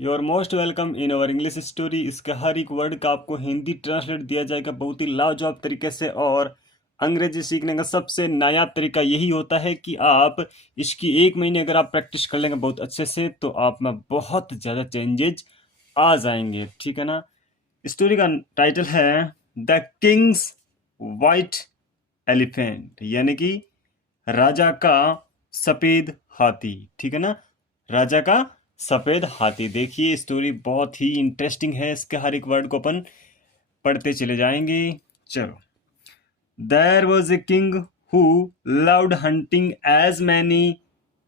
Your most welcome in our English story. इसके हर एक word का आपको हिंदी ट्रांसलेट दिया जाएगा बहुत ही लाजवाब तरीके से। और अंग्रेजी सीखने का सबसे नायाब तरीका यही होता है कि आप इसकी 1 महीने अगर आप प्रैक्टिस कर लेंगे बहुत अच्छे से तो आप में बहुत ज़्यादा चेंजेज आ जाएंगे। ठीक है ना। स्टोरी का टाइटल है द किंग्स वाइट एलिफेंट, यानी कि राजा का सफेद हाथी। ठीक है ना। राजा का सफेद हाथी। देखिए स्टोरी बहुत ही इंटरेस्टिंग है, इसके हर एक वर्ड को अपन पढ़ते चले जाएंगे। चलो। There was a king who loved hunting as many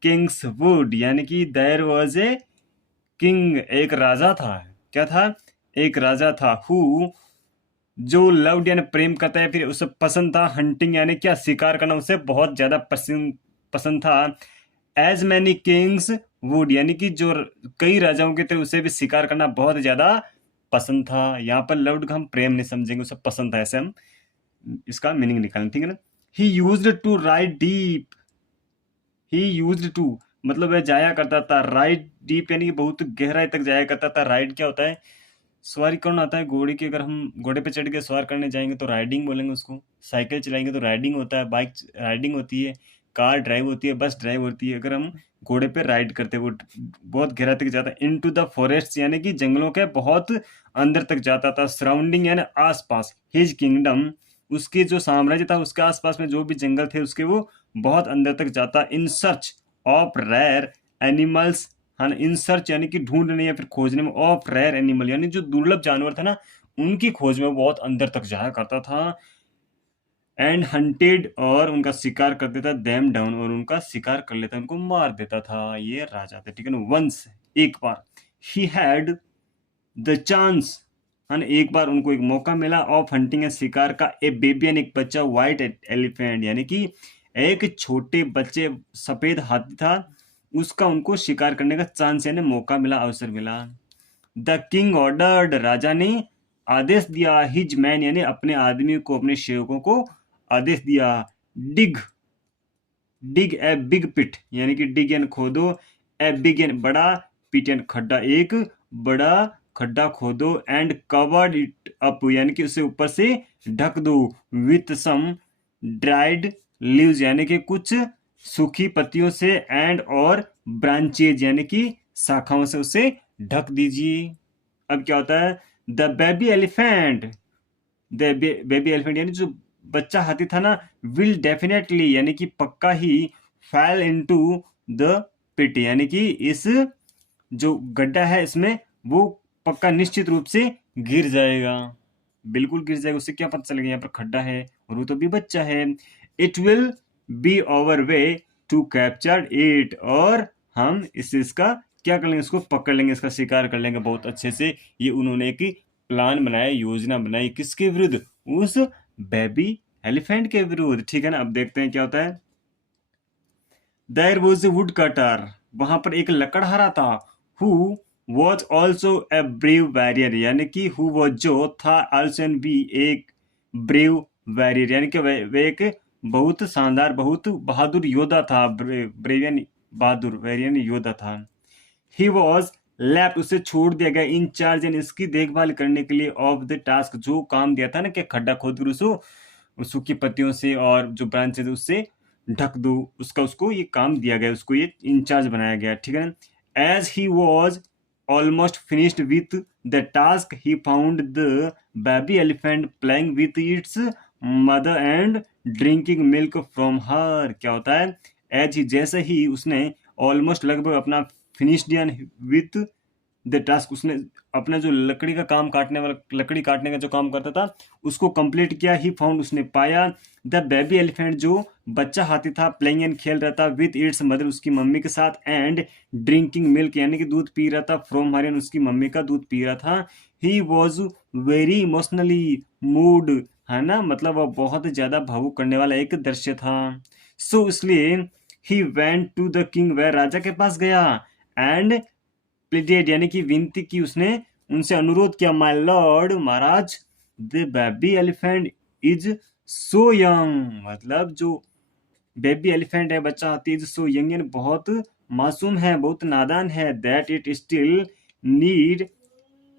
kings would, यानी कि देयर वॉज ए किंग, एक राजा था। क्या था? एक राजा था। हु, जो लव्ड यानी प्रेम करता है, फिर उसे पसंद था। हंटिंग यानी क्या? शिकार करना उसे बहुत ज्यादा पसंद पसंद था। एज मैनी किंग्स वुड, यानी कि जो कई राजाओं के थे उसे भी शिकार करना बहुत ज्यादा पसंद था। यहाँ पर लव्ड का हम प्रेम नहीं समझेंगे, उसे पसंद था, ऐसे हम इसका मीनिंग निकालें। ठीक है ना। He used to ride deep, he used to मतलब वह जाया करता था। राइड डीप यानी कि बहुत गहराई तक जाया करता था। राइड क्या होता है? सवारी कौन आता है घोड़े की? अगर हम घोड़े पे चढ़ के सवार करने जाएंगे तो राइडिंग बोलेंगे उसको। साइकिल चलाएंगे तो राइडिंग होता है। बाइक राइडिंग होती है। कार ड्राइव होती है। बस ड्राइव होती है। अगर हम घोड़े पे राइड करते हैं, वो बहुत गहरा तक जाता है। इनटू द फॉरेस्ट यानी कि जंगलों के बहुत अंदर तक जाता था। सराउंडिंग यानी आसपास। हिज किंगडम, उसके जो साम्राज्य था उसके आसपास में जो भी जंगल थे उसके, वो बहुत अंदर तक जाता। In search of rare animals, हाँ, इन सर्च यानी कि ढूंढने या फिर खोजने में, ऑफ रेयर एनिमल यानी जो दुर्लभ जानवर थे ना, उनकी खोज में बहुत अंदर तक जाया करता था। एंड हंटेड, और उनका शिकार कर देता। देम डाउन, और उनका शिकार कर लेता, उनको मार देता था। ये राजा थे। ठीक है ना। वंस, एक बार। ही हैड द चांस, एक बार उनको एक मौका मिला। ऑफ हंटिंग, शिकार का। ए बेबी यानी एक बच्चा। व्हाइट एलिफेंट यानी कि एक छोटे बच्चे, सफेद हाथी था, उसका उनको शिकार करने का चांस यानी मौका मिला, अवसर मिला। द किंग ऑर्डर्ड, राजा ने आदेश दिया। हिज मैन यानी अपने आदमी को, अपने सेवकों को आदेश दिया। डिग, डिग ए बिग पिट, यानी कि डिग यानी खोदो। ए बिग यानी बड़ा, पिट यानी खड्डा, एक बड़ा खड्डा खोदो। एंड कवर्ड इट अप, यानी कि उसे ऊपर से ढक दो। विथ सम ड्राइड लीव्स, यानी कि कुछ सूखी पत्तियों से। एंड और ब्रांचेज यानी कि शाखाओं से उसे ढक दीजिए। अब क्या होता है? The baby elephant, the baby elephant यानी जो बच्चा हाथी था ना, विल डेफिनेटली यानी कि पक्का ही, फैल इनटू द पिट, यानी कि इस जो गड्ढा है इसमें वो पक्का निश्चित रूप से गिर जाएगा। बिल्कुल गिर जाएगा। उससे क्या पता चलेगा यहाँ पर खड्डा है और वो तो भी बच्चा है। It will be over way to capture it, और हम इसका क्या कर लेंगे? इसको पकड़ लेंगे, इसका शिकार कर लेंगे बहुत अच्छे से। ये उन्होंने एक प्लान बनाया, योजना बनाई। किसके विरुद्ध? उस बेबी एलिफेंट के विरुद्ध। ठीक है ना। अब देखते हैं क्या होता है। There was a woodcutter, वहां पर एक लकड़हारा था। Who was also a brave warrior, यानी कि हु वॉज जो था, ऑल्सो भी एक ब्रेव वॉरियर, यानी कि वे एक बहुत शानदार, बहुत बहादुर योद्धा था। ब्रेव यानी बहादुर, वॉरियर यानी योद्धा था। ही वॉज लेफ्ट, उसे छोड़ दिया गया। इन चार्ज यानी इसकी देखभाल करने के लिए। ऑफ द टास्क, जो काम दिया था ना कि खड्डा खोद कर उसको सूखी पत्तियों से और जो ब्रांचेज उससे ढक दो, उसका उसको ये काम दिया गया, उसको ये इंचार्ज बनाया गया। ठीक है ना। As he was almost finished with the task, he found the baby elephant playing with its mother and drinking milk from her. क्या होता है? एज ही, जैसे ही उसने ऑलमोस्ट लगभग अपना फिनिश दिया विथ द टास्क, उसने अपना जो लकड़ी का काम काटने वाला, लकड़ी काटने का जो काम करता था उसको कंप्लीट किया। ही फाउंड, उसने पाया। द बेबी एलिफेंट, जो बच्चा हाथी था, प्लेइंग एंड खेल रहा था। विथ इट्स मदर, उसकी मम्मी के साथ। एंड ड्रिंकिंग मिल्क, यानी कि दूध पी रहा था। फ्रॉम हर, उसकी मम्मी का दूध पी रहा था। He was very emotionally mood, है ना, मतलब वह बहुत ज्यादा भावुक करने वाला एक दृश्य था। सो इसलिए he went to the king, वह राजा के पास गया। एंड प्लीडेड, यानी कि विनती की उसने, उनसे अनुरोध किया। My Lord, Maharaj, the baby elephant is so young, मतलब जो बेबी एलिफेंट है, बच्चा हाथी, इज सो यंग, बहुत मासूम है, बहुत नादान है। That it still need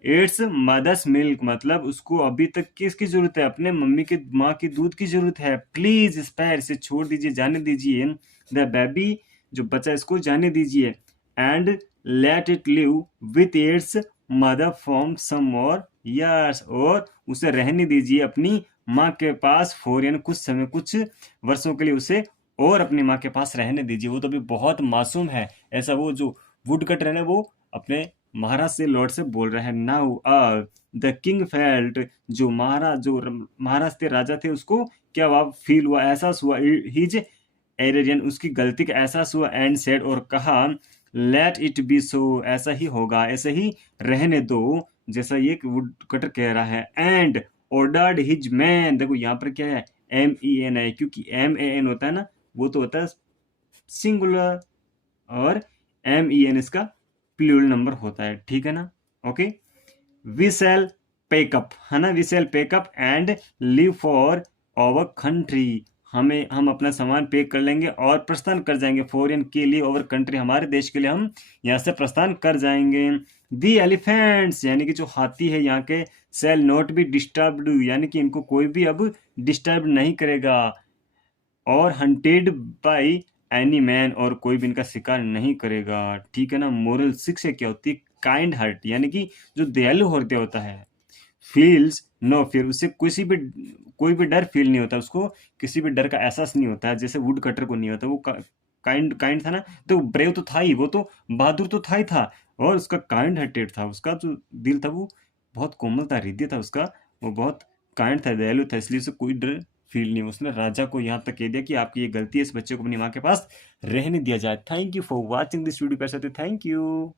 its mother's milk, मतलब उसको अभी तक किसकी जरूरत है, अपने मम्मी के माँ की दूध की जरूरत है। प्लीज स्पेयर, इसे छोड़ दीजिए, जाने दीजिए। द बेबी, जो बच्चा, इसको जाने दीजिए। And let it live with its mother for some more years, और उसे रहने दीजिए अपनी माँ के पास फॉर, यानी कुछ समय, कुछ वर्षों के लिए उसे और अपनी माँ के पास रहने दीजिए। वो तो अभी बहुत मासूम है। ऐसा वो जो वुड कटर है ना, वो अपने महाराज से, लॉर्ड से बोल रहे हैं। नाउ द किंग फेल्ट, जो महाराज थे, राजा थे, उसको क्या हुआ, फील हुआ, एहसास हुआ, हिज एरियन, उसकी गलती का एहसास हुआ। एंड सेड, और कहा, लेट इट बी सो, ऐसा ही होगा, ऐसे ही रहने दो, जैसा ये वुड कटर कह रहा है। एंड ऑर्डर्ड हिज मैन, देखो यहाँ पर क्या है, MEN है, क्योंकि MAN होता है ना, वो तो होता है सिंगुलर, और MEN इसका प्लूरल नंबर होता है, ठीक है ना। ओके, वी सेल पेकअप, है ना, we shall pack up and leave for our country, हम अपना सामान पैक कर लेंगे और प्रस्थान कर जाएंगे, फॉरेन के लिए, ओवर कंट्री, हमारे देश के लिए हम यहाँ से प्रस्थान कर जाएंगे। दी एलिफेंट्स, यानी कि जो हाथी है यहाँ के, सेल नॉट बी डिस्टर्ब्ड, यानी कि इनको कोई भी अब डिस्टर्ब नहीं करेगा। और हंटेड बाई एनी मैन, और कोई भी इनका शिकार नहीं करेगा, ठीक है ना। मोरल शिक्षा क्या होती है, काइंड हार्ट, यानी कि जो दयालु हृदय होता है। फील्स नो फियर, उससे कोई भी डर फील नहीं होता, उसको किसी भी डर का एहसास नहीं होता है, जैसे वुड कटर को नहीं होता। वो काइंड काइंड था ना, तो ब्रेव तो था ही, वो तो बहादुर तो था ही था, और उसका काइंड हार्टेड था, उसका जो दिल था वो बहुत कोमल था, हृदय था उसका, वो बहुत काइंड था, दयालु था, इसलिए उसे कोई डर फील नहीं। उसने राजा को यहाँ तक कह दिया कि आपकी ये गलती है, इस बच्चे को अपनी माँ के पास रहने दिया जाए। Thank you for watching this video, कर सकते, थैंक यू।